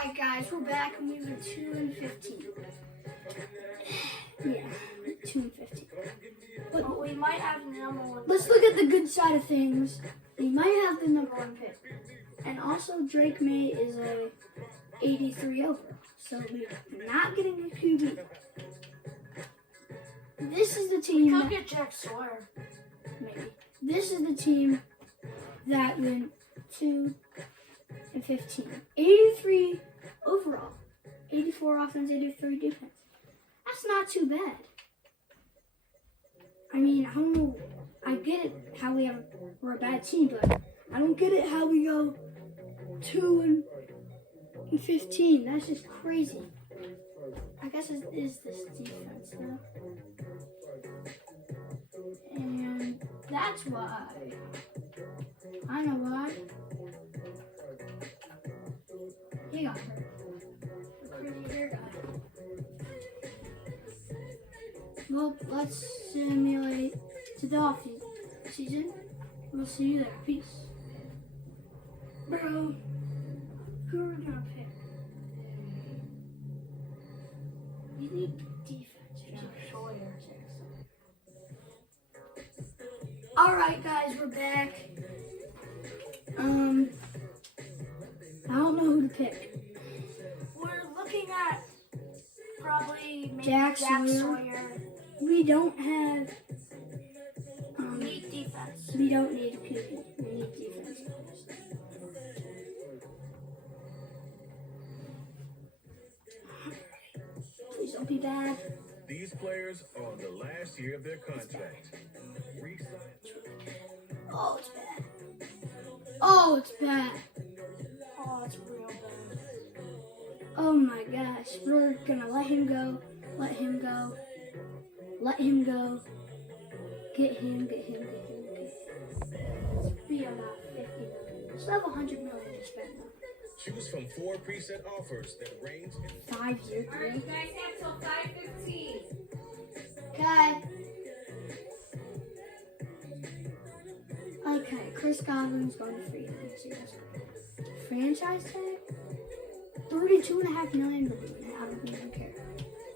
Alright guys, we're back and we were 2-15. Yeah, 2-15. But we might have the number one. Let's look at the good side of things. We might have the number one pick. And also Drake May is a 83 overall. So we're not getting a QB. This is the team. Could get Jack Sawyer. Maybe. This is the team that went 2-15. 83 overall. 84 offense, 83 defense. That's not too bad. I mean, I don't know. I get it how we're a bad team, but I don't get it how we go 2-15. That's just crazy. I guess it is this defense though. And that's why. I know why. He got hurt. The crazy hair guy. Well, let's simulate to the off season. We'll see you there. Peace. Bro, who are we gonna pick? We need defense. Jack Sawyer. Alright guys, we're back. I don't know who to pick. We're looking at probably maybe Jack Jack Sawyer. Sawyer. We don't have We need defense. we don't need a QB. We need defense. Please don't be bad. These players are on the last year of their contract. Oh, it's bad. Oh, it's bad. Oh, it's real bad. Oh my gosh. We're gonna let him go. Let him go. Let him go. Get him, get him, get him, get him. Let's be about 50 million. Let's have 100 million to spend now. Choose from 4 preset offers that range in 5-year Alright, you deal. guys have till 5:15. Okay. Okay, Chris Godwin's going to free agency. Franchise tag? $32.5 million, but I don't even care.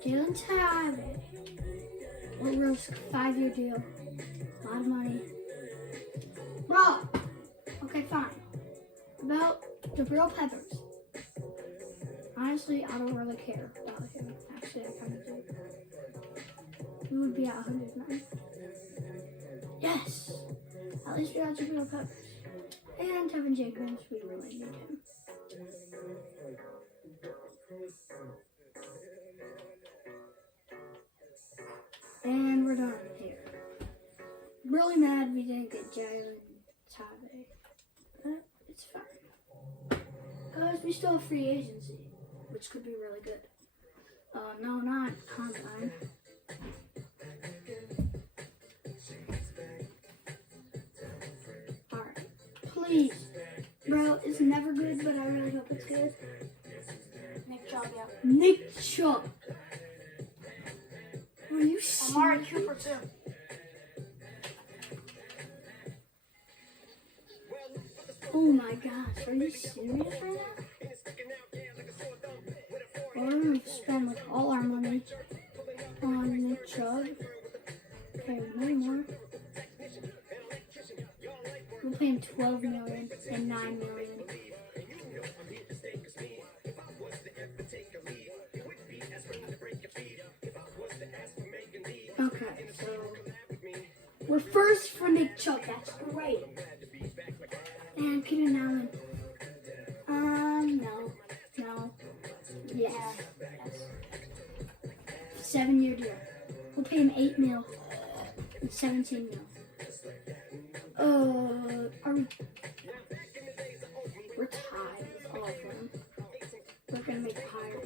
Jalen Tyree. Low risk, 5-year deal. A lot of money. Bro! Okay, fine. About Jabril Peppers. Honestly, I don't really care about him. Actually, I kind of do. He would be at 109. Yes! At least we got Jabril Peppers. And Tevin Jenkins, we really need him. And we're done here. Really mad we didn't get Jalen Tyree. But it's fine. Because we still have free agency, which could be really good. No, not combine. Alright. Please. Bro, it's never good, but I really hope it's good. Nick Chubb, yeah. Nick Chubb. Are you serious? Amari Cooper, too. Oh my gosh, are you serious right now? We're gonna spend like all our money on Nick Chubb. Okay, no more. We're paying $12 million and $9 million. Okay, so we're first for Nick Chubb. That's great. And Keenan Allen. No. Yes. 7-year deal. We'll pay him $8 million and $17 million. Are we? We're tied with all of them. We're gonna make it higher.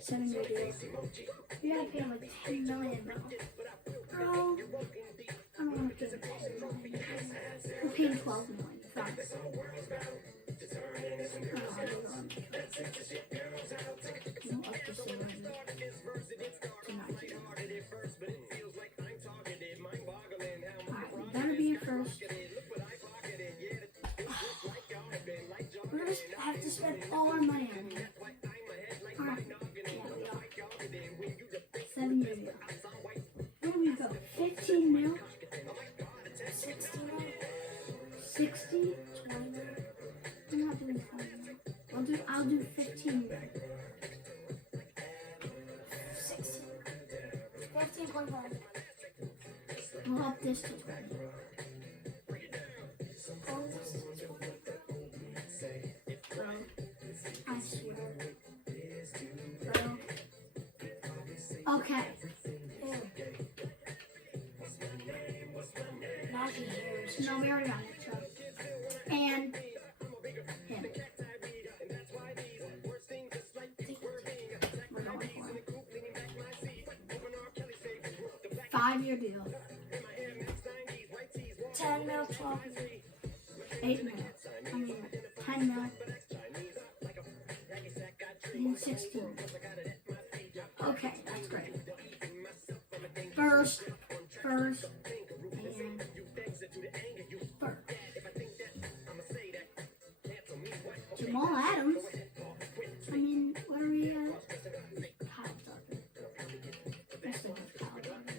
7-year deal. We gotta pay him like $10 million though. Bro, I don't want to give him $10 million. We're paying $12 million. Fine. Alright, we gotta be first. We're just spend all our money on him. Alright. Yeah, we are. 7 years ago. Where do we go? 15 mil? 60 mil. 60? 20 mil. I'm not doing 20 mil. I'll do 15 mil. 60. 15.5. We'll up this to 20. Oh, this is 20. Bro. I swear. Bro. Okay. Ew. Najee Harris. No, we already got it. So. And him. We're going for it. 5-year deal. 10 mil, 12 mil. 8 mil. I mean, 10 mil. And 16. Okay, that's great. First, and first. Jamal Adams. I mean, what are we at? Kyle Tucker. I still have Kyle Tucker.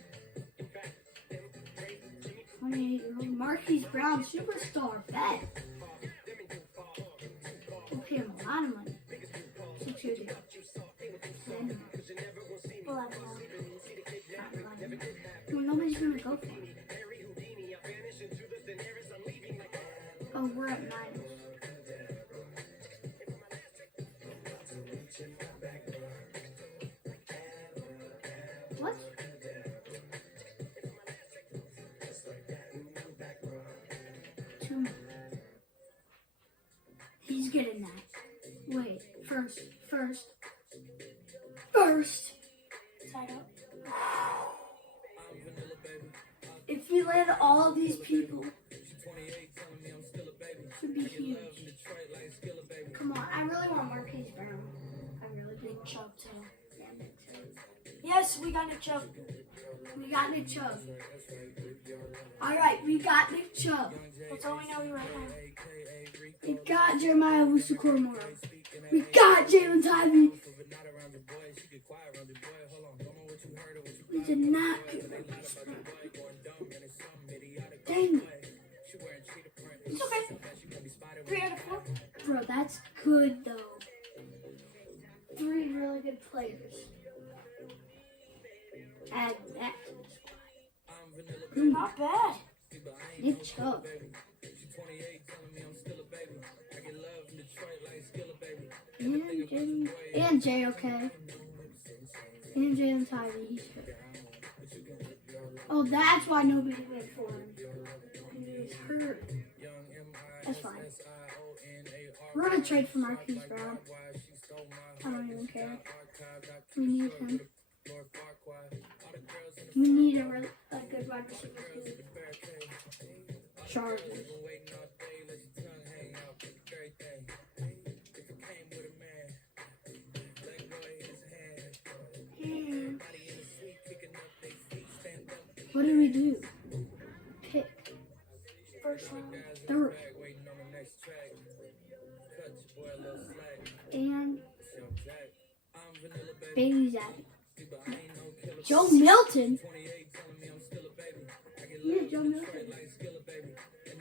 28-year-old Marquise Brown, superstar vet. We'll pay him a lot of money. 6 years ago. 10. 11 mil. Well, nobody's gonna go for him. Oh, we're at 9. What? Two more. He's getting that. Wait, first. Tied up. If we land all of these people, it would be huge. Come on, I really want Marquise Brown. I really do. Nick Chubb, too. Yeah, Nick Chubb. Yes, we got Nick Chubb. We got Nick Chubb. Alright, we got Nick Chubb. That's all we know right now. We got Jeremiah Wusu-Koromoro. We got Jalen Tybee. We did not get Marquise Brown. Dang it. It's okay. 3 out of 4. Bro, that's good though. 3 really good players. Add that to the squad. Not bad. Nick Chubb. And JOK. And Jalen Tybee. He's hurt. Oh, that's why nobody went for him. He was hurt. That's fine. We're gonna trade for Marquise Brown. I don't even care. We need him. We need a good wide receiver too. Chargers. And what do we do? Pick. First round. Third. And Bailey's at it. Joe Milton. Yeah, Joe Milton.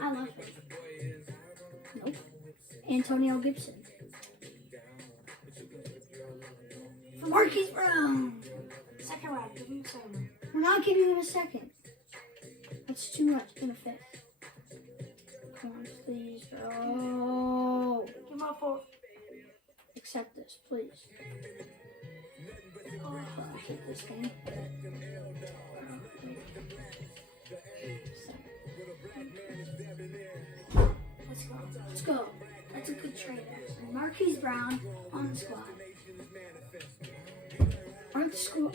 I love him. Nope. Antonio Gibson. For Marquise Brown. Second round. Give him a second round. We're not giving him a second. That's too much in a fifth. Come on, please, bro. Give him a 4. Accept this, please. Oh, I'll take this game. Let's go. Let's go. That's a good trade, actually. Marquise Brown on the squad.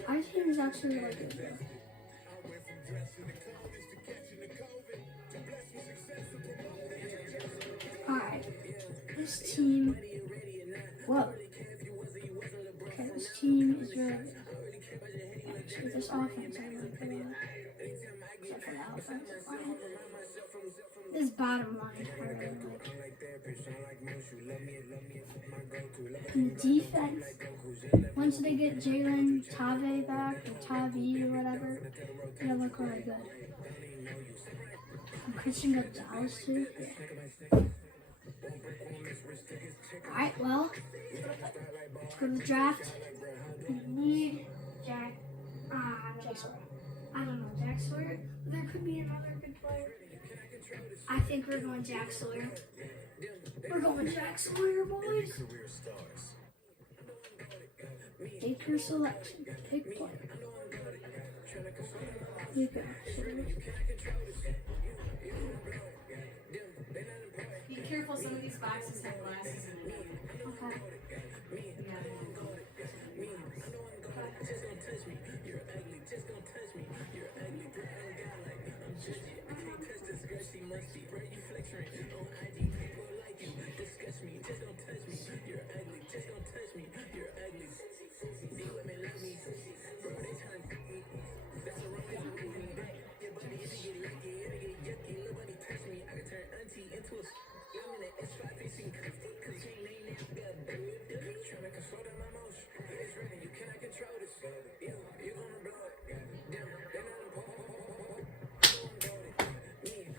Our team is actually really good, though. Alright. This team. Whoa. Okay, this team is really good. Actually, this offense I like a lot. Except for the offensive line. This bottom line, I really like. And defense, once they get Jalen Tave back, or Tavi or whatever, it'll look really good. And Christian Gonzalez too. Yeah. Alright, well, let's go to the draft. We need Jack Sawyer. I don't know, Jack Sawyer. There could be another good player. I think we're going Jack Sawyer. We're going Jack Sawyer, boys. Take your selection. Pick player. You go. Be careful, some of these boxes have glasses in it. Okay.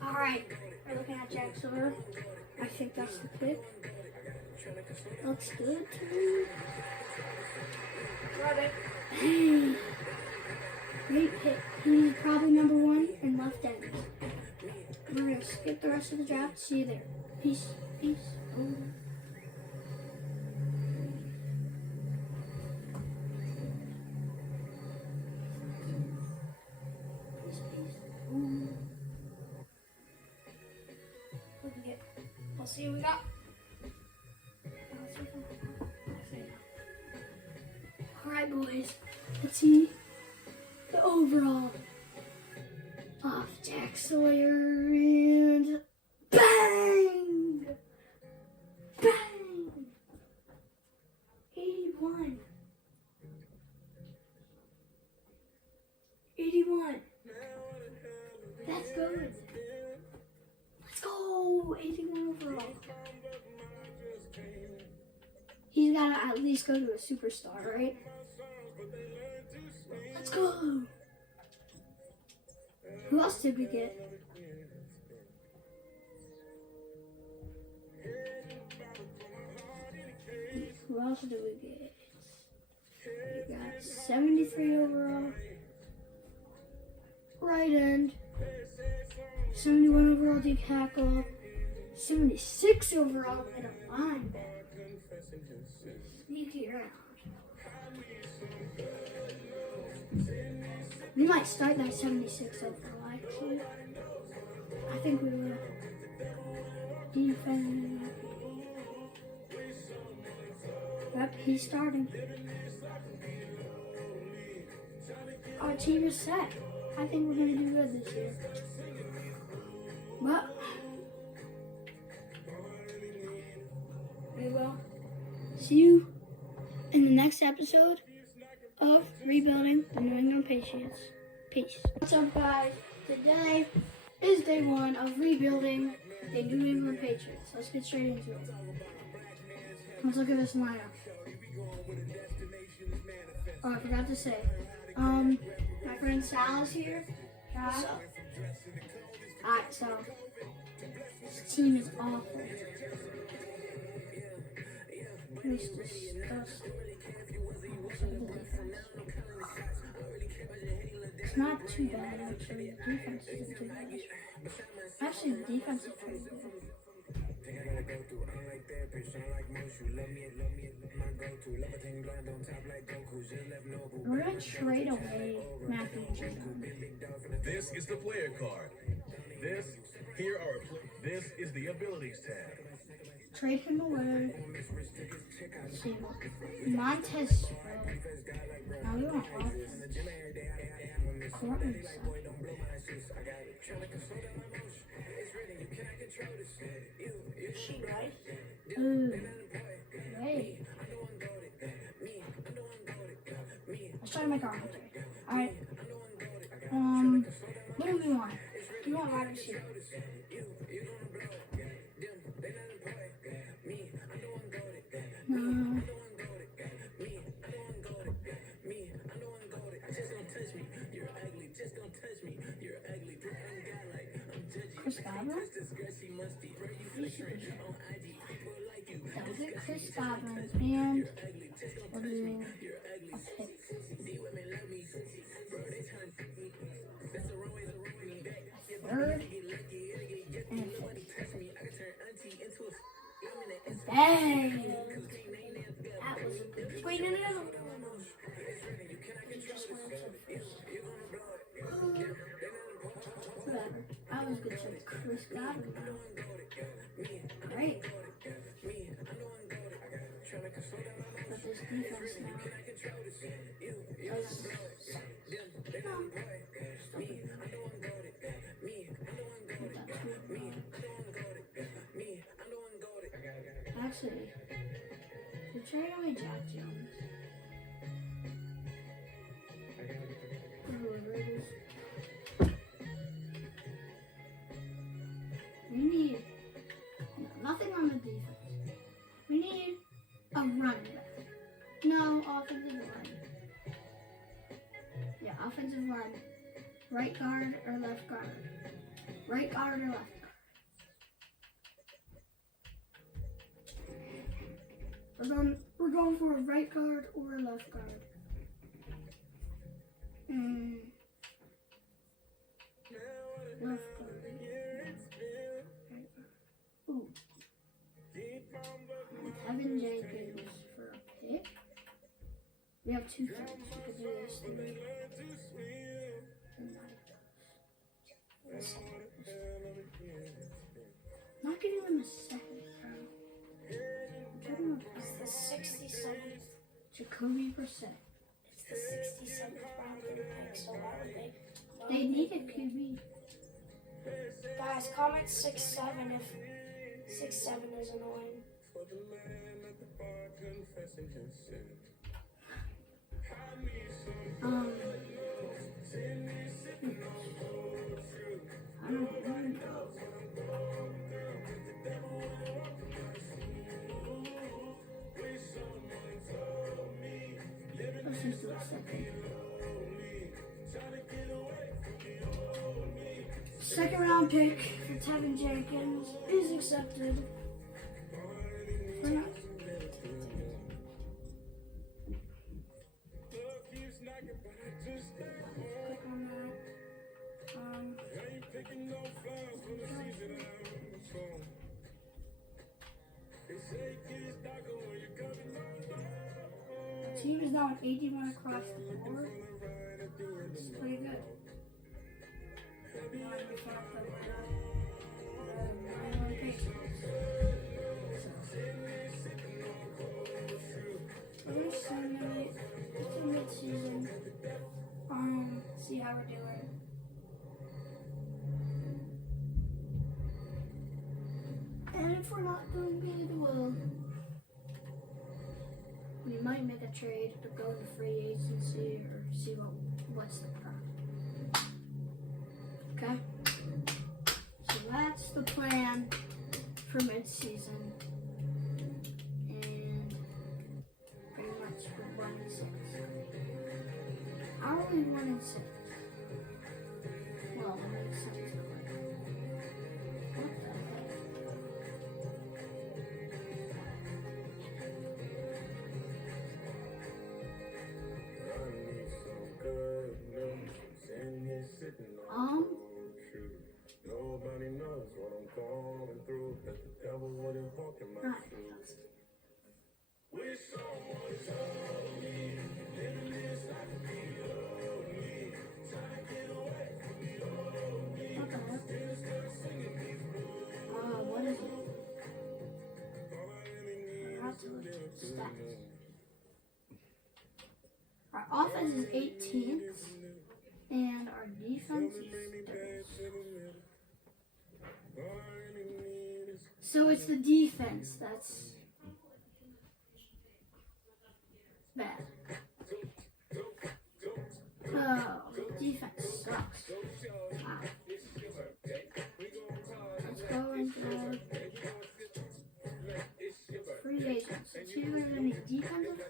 Alright, we're looking at Jack Sawyer. I think that's the pick. Looks good to me. Hey, great pick. He's probably number 1 in left end. We're gonna skip the rest of the draft. See you there. Peace. Peace. Over. Let's see what we got. Alright, boys. Let's see the overall of Jack Sawyer and bang! Bang! 81. 81. That's good. Let's go! 81 overall. He's got to at least go to a superstar, right? Let's go! Who else did we get? Who else did we get? We got 73 overall. Right end. 71 overall deep tackle. 76 overall in a linebacker. Sneaky around. We might start that 76 overall, actually. I think we will. Defense. Yep, he's starting. Our team is set. I think we're going to do good this year. But we will see you in the next episode of Rebuilding the New England Patriots. Peace. What's up, guys? Today is day 1 of rebuilding the New England Patriots. Let's get straight into it. Let's look at this lineup. Oh, I forgot to say. My friend Sal is here. What's up? Alright, so this team is awful. It's disgusting. It's not too bad, actually. The defense isn't too bad. Actually, the defense is pretty good. We're going to trade away Matthew Judon. This is the player card. This is the abilities tab. Trade him away. Let's see. Montez Sproul. Now we want offense. Cortland She right? Ooh. Wait. Let's try to make our own trade. Alright. What do Yeah, we'll get Chris Godwin and we'll do a pick. A third and a fifth. Dang! That was a good. Wait, no. Whatever. I was good for Chris Godwin. Great. But this defense now. Actually, we trade away Jack Jones. For the Raiders. We need nothing on the defense. We need a running back. No, offensive line. Yeah, offensive line. Right guard or left guard. Right guard or left guard. We're going for a right guard or a left guard. Left guard. Ooh. Tevin Jenkins for a pick. We have 2 picks. We could do this thing. Not giving them a second round. It's the 67th. Jacoby Brissett. It's the 67th round for the pick, so why would they? They need a QB. Guys, comment 6-7 if 6-7 is annoying. I don't know. Let's just do a second round pick for Tevin Jenkins is accepted. We're not. Click on that. The team is now an 81 across the board. It's pretty good. We're gonna simulate the mid-season. See how we're doing. And if we're not doing good, we might make a trade or go to free agency or see what's the product. Okay? So that's the plan for mid-season. And pretty much we're 1-6. How are we 1-6? Well, it makes sense. What the heck? Nobody knows what I'm going through. That the devil wouldn't walk in my shoes. Wish someone told me, living this life would be lonely. Trying to get away from the old me. Still start singing these blues. What is it? All I really need That's is what to it's live stats. to Our offense is 18th, and our defense is 30th. So it's the defense that's bad. Oh, defense sucks. Wow. Let's go into free agents. See if there's any defensive